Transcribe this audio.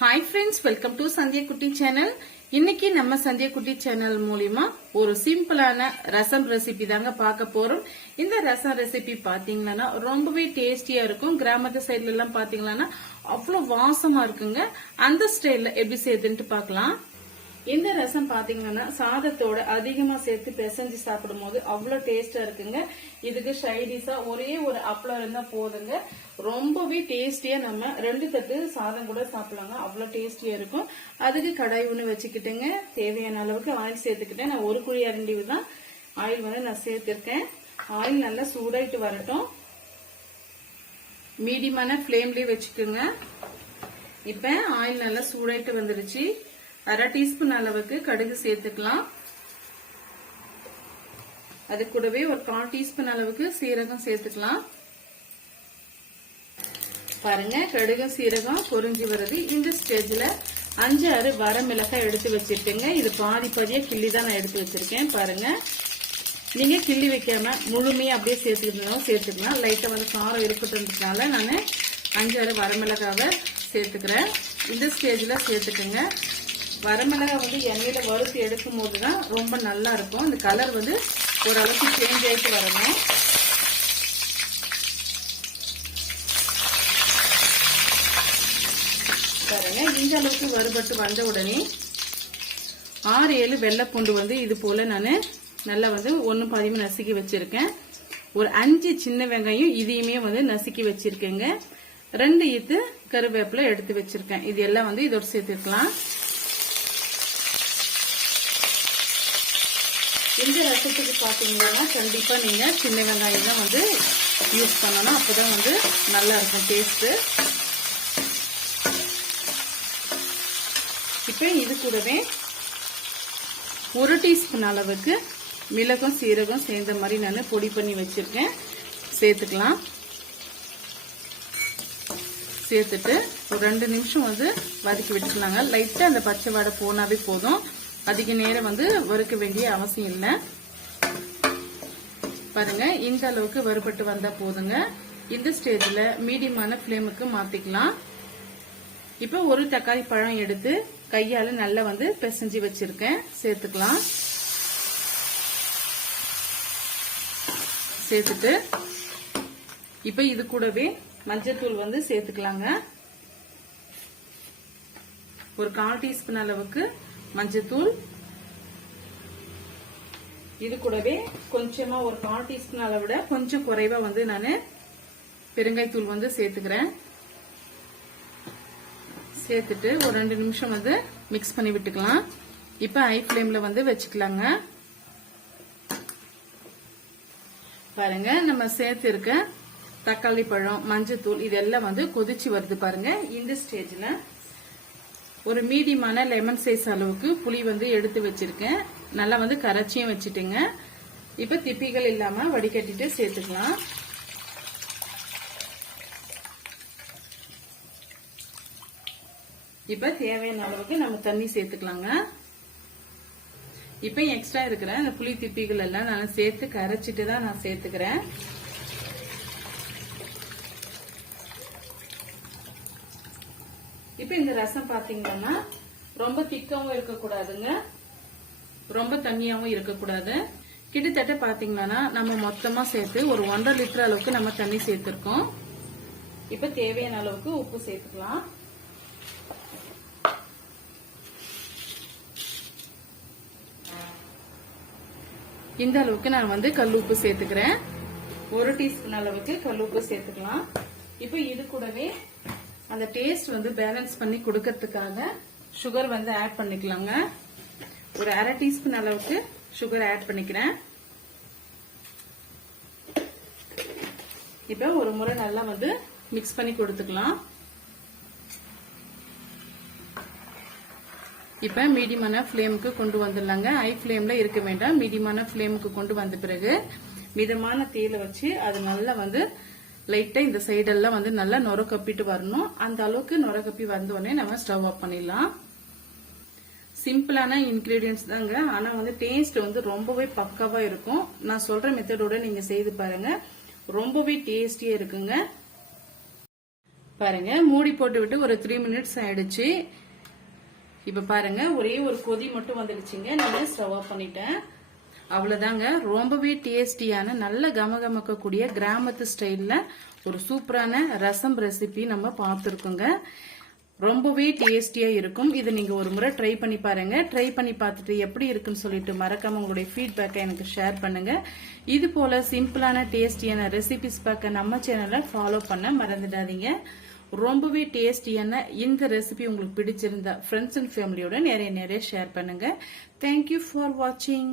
Hi friends, welcome to संध्या कुटी channel. இன்னைக்கு நம்ம சந்தியா குட்டி சேனல் மூலமா ஒரு சிம்பிளான ரசம் ரெசிபி தாங்க பார்க்க போறோம்। இந்த ரசம் ரெசிபி பாத்தீங்கன்னா ரொம்பவே டேஸ்டியா இருக்கும்। கிராமத்து சைடுல எல்லாம் பாத்தீங்கன்னா அவ்வளவு வாசமா இருக்குங்க। அந்த ஸ்டைல்ல எப்படி செய்யுதுன்னு பார்க்கலாம்। இந்த ரசம் பாத்தீங்கன்னா சாதத்தோட அதிகமா சேர்த்து பிசைஞ்சு சாப்பிடும் போது அவ்வளவு டேஸ்டா இருக்குங்க। இதுக்கு சைடிஷா ஒரே ஒரு அப்பளம் இருந்தா போதுங்க। ரொம்பவே டேஸ்டியா நம்ம 2 தட்டு சாதம் கூட சாப்பிடலாங்க, அவ்வளவு டேஸ்டியா இருக்கும்। அதுக்கு கடாய் ஒண்ணு வச்சுக்கிட்டுங்க, தேவையான அளவுக்கு ஆயில் சேர்த்துக்கிட்டேன்। நான் 1 குழி அரண்டி தான் ஆயில் நான் சேர்த்திருக்கேன்। ஆயில் நல்லா சூடாயிட்டு வரட்டும், மீடியமான ஃபிளேம்லயே வச்சுக்கோங்க। இப்ப ஆயில் நல்லா சூடாயிட்டு வந்துருச்சு। 1/2 டீஸ்பூன் அளவுக்கு கடுகு சேர்த்துக்கலாம்। அது கூடவே ஒரு 1/4 டீஸ்பூன் அளவுக்கு சீரகம் சேர்த்துக்கலாம்। பாருங்க, கடுகு சீரகம் பொரிஞ்சு வருது। இந்த ஸ்டேஜ்ல 5-6 வரமிளகாய் எடுத்து வச்சிருக்கேங்க। இது பாதி பாதியா கிள்ளி தான் நான் எடுத்து வச்சிருக்கேன்। பாருங்க, நீங்க கிள்ளி வைக்காம முழுமையா அப்படியே சேர்த்துக்கலாம்। லைட்டா காரம் இருக்கட்டும்ன்றதுனால நான் 5-6 வரமிளகாவை சேர்த்துக்கிறேன்। இந்த ஸ்டேஜ்ல சேர்த்துக்கங்க। வரமிளகாய் எண்ணெயில வறுத்து எடுக்கும் போதுதான் ரொம்ப நல்லா இருக்கும்। இந்த கலர் ஓரளவுக்கு சேஞ்ச் ஆயிட்டு வரணும்। பாருங்க, இந்த அளவுக்கு வறுபட்டு வந்த உடனே 6-7 வெள்ளைப்பூண்டு இது போல நான் நல்லா 1 பாதியமா நசுக்கி வச்சிருக்கேன்। ஒரு 5 சின்ன வெங்காயம் இதையுமே நசுக்கி வச்சிருக்கேங்க। 2 ஈத்து கருவேப்பிலை எடுத்து வச்சிருக்கேன்। இது எல்லாம் இதோட சேர்த்துக்கலாம்। இந்த ரசத்துக்கு பாத்தீங்கன்னா கண்டிப்பா நீங்க சின்ன வெங்காயம் தான் யூஸ் பண்ணணும், அப்பதான் நல்லா இருக்கும் டேஸ்ட்। இப்ப இது கூடவே 1 டீஸ்பூன் அளவுக்கு மிளகும் சீரகம் சேர்ந்த மாதிரி நான் பொடி பண்ணி வச்சிருக்கேன், சேர்த்துக்கலாம்। சேர்த்துட்டு ஒரு 2 நிமிஷம் வதக்கி விட்டுக்கலாங்க। லைட்டா அந்த பச்சை வாடை போனாவே போதும், அதிக நேரம் வறுக்க வேண்டிய அவசியம் இல்லை। பாருங்க, இந்த அளவுக்கு வறுபட்டு வந்தா போதுங்க। இந்த ஸ்டேஜ்ல மீடியமான ஃபிளேமுக்கு மாத்திக்கலாம்। இப்ப ஒரு தக்காளி பழம் எடுத்து கையால நல்லா பிசைஞ்சு வச்சிருக்கேன், சேர்த்துக்கலாம்। சேர்த்துட்டு இப்ப இது கூடவே மஞ்சத்தூள் சேர்த்துக்கலாங்க। ஒரு 1/4 டீஸ்பூன் அளவுக்கு மஞ்சத்தூள், இது கூடவே கொஞ்சமா ஒரு 1/4 டீஸ்பூன் அளவிட கொஞ்சம் குறைவா நான் பெருங்காயத்தூள் சேர்த்துக்கிறேன்। சேர்த்துட்டு ஒரு 2 நிமிஷம் மிக்ஸ் பண்ணி விட்டுக்கலாம்। இப்ப ஹை ஃபிளேம்ல வச்சுக்கலாங்க। பாருங்க, நம்ம சேர்த்து இருக்க தக்காளி பழம் மஞ்சத்தூள் இதெல்லாம் கொதிச்சு வருது பாருங்க। இந்த ஸ்டேஜ்ல ஒரு மீடியமான லெமன் சைஸ் அளவுக்கு புளி எடுத்து வச்சிருக்கேன், நல்லா கரைச்சியும் வச்சுட்டுங்க। இப்ப திப்பிகள் இல்லாம வடிகட்டிட்டு சேர்த்துக்கலாம்। இப்ப தேவையான அளவுக்கு நம்ம தண்ணி சேர்த்துக்கலாங்க। இப்ப எக்ஸ்ட்ரா இருக்கிற அந்த புளி திப்பிகள் எல்லாம் நான் சேர்த்து கரைச்சிட்டு தான் நான் சேர்த்துக்கிறேன்। இப்ப இந்த ரசம் பாத்தீங்கன்னா ரொம்ப திக்காவும் இருக்கக்கூடாதுங்க, ரொம்ப தண்ணியாவும் இருக்கக்கூடாது। கிட்டத்தட்ட பாத்தீங்கன்னா நம்ம மொத்தமா சேர்த்து ஒரு 1.5 லிட்டர் அளவுக்கு நம்ம தண்ணி சேர்த்திருக்கோம்। இப்ப தேவையான அளவுக்கு உப்பு சேர்த்துக்கலாம்। இந்த அளவுக்கு நான் கல் உப்பு சேர்த்துக்கிறேன், 1 டீஸ்பூன் அளவுக்கு கல் உப்பு சேர்த்துக்கலாம்। இப்ப இது கூடவே அந்த டேஸ்ட் பேலன்ஸ் பண்ணி கொடுக்கறதுக்காக சுகர் ஆட் பண்ணிக்கலாங்க। ஒரு 1/2 டீஸ்பூன் அளவுக்கு சுகர் ஆட் பண்ணிக்கிறேன்। இப்ப ஒரு முறை நல்லா மிக்ஸ் பண்ணி கொடுத்துக்கலாம்। இப்ப மீடியமான ஃபிளேமுக்கு கொண்டு வந்துடலாங்க। ஹை ஃபிளேம்ல இருக்க வேண்டாம், மீடியமான ஃபிளேமுக்கு கொண்டு வந்த பிறகு மிதமான தீயில வச்சு அது நல்லா லைட்டா இந்த சைடெல்லாம் நல்லா நொர கப்பிட்டு வரணும்। அந்த அளவுக்கு நொர கப்பி வந்த உடனே நம்ம ஸ்டவ் ஆஃப் பண்ணிடலாம்। சிம்பிளான இன்கிரீடியன்ஸ் தாங்க, ஆனா டேஸ்ட் ரொம்பவே பக்காவா இருக்கும்। நான் சொல்ற மெத்தடோட நீங்க செய்து பாருங்க, ரொம்பவே டேஸ்டியா இருக்குங்க। பாருங்க மூடி போட்டு விட்டு ஒரு 3 மினிட்ஸ் ஆயிடுச்சு. இப்ப பாருங்க ஒரே ஒரு கொதி மட்டும் வந்துடுச்சுங்க. நான் ஸ்டவ் ஆஃப் பண்ணிட்டேன். அவ்வளவுதாங்க. ரொம்பவே டேஸ்டியான நல்ல கமகமக்கக்கூடிய கிராமத்து ஸ்டைல்ல ஒரு சூப்பரான ரசம் ரெசிபி நம்ம பார்த்துருக்கோங்க. ரொம்பவே டேஸ்டியா இருக்கும். இதை நீங்க ஒரு முறை ட்ரை பண்ணி பாருங்க. ட்ரை பண்ணி பார்த்துட்டு எப்படி இருக்குன்னு சொல்லிட்டு மறக்காம உங்களுடைய ஃபீட்பேக்கை எனக்கு ஷேர் பண்ணுங்க. இது போல சிம்பிளான டேஸ்டியான ரெசிபிஸ் பார்க்க நம்ம சேனலை ஃபாலோ பண்ண மறந்துடாதீங்க. ரொம்பவே டேஸ்டியான இந்த ரெசிபி உங்களுக்கு பிடிச்சிருந்தா ஃப்ரெண்ட்ஸ் அண்ட் ஃபேமிலியோட நிறைய ஷேர் பண்ணுங்க. தேங்க்யூ ஃபார் வாட்சிங்.